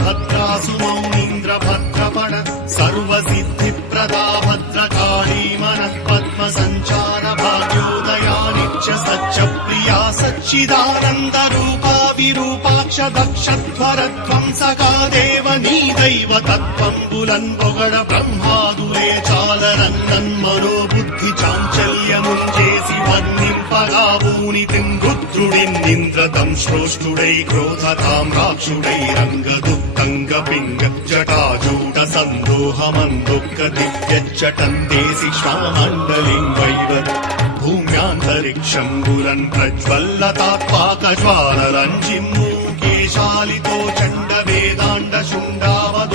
भद्रासु मौनीन्द्र भद्रपण सर्वसिद्धिप्रदा भद्रकाली मनः पद्म सञ्चार भाग्योदया नित्य सच्च प्रिया सच्चिदानन्द रूपा विरूपाक्ष दक्षध्वरत्वं सखा देव नी दैव तत्त्वं बुलन्बొగడ ब्रह्मादुले चालरन्नन्मनो बुद्धि चाञ्चल्यमुञ्चेसि वर्णिंपगा ऊनितिं रुद्रुडिन्निन्द्रतं श्रोष्ठुडै क्रोधतां राक्षुडैरङ्गदुत्तङ्गपिङ्ग जटाजूट सन्दोहमन्दुःख दिव्यच्चटन्तेसि श्वामण्डलिं वैवद भूम्यान्तरिक्षं बुलन् प्रज्वल्लतात्पाकज्वालरञ्जिं मूकेशालितो चण्ड वेदाण्ड शुण्डावध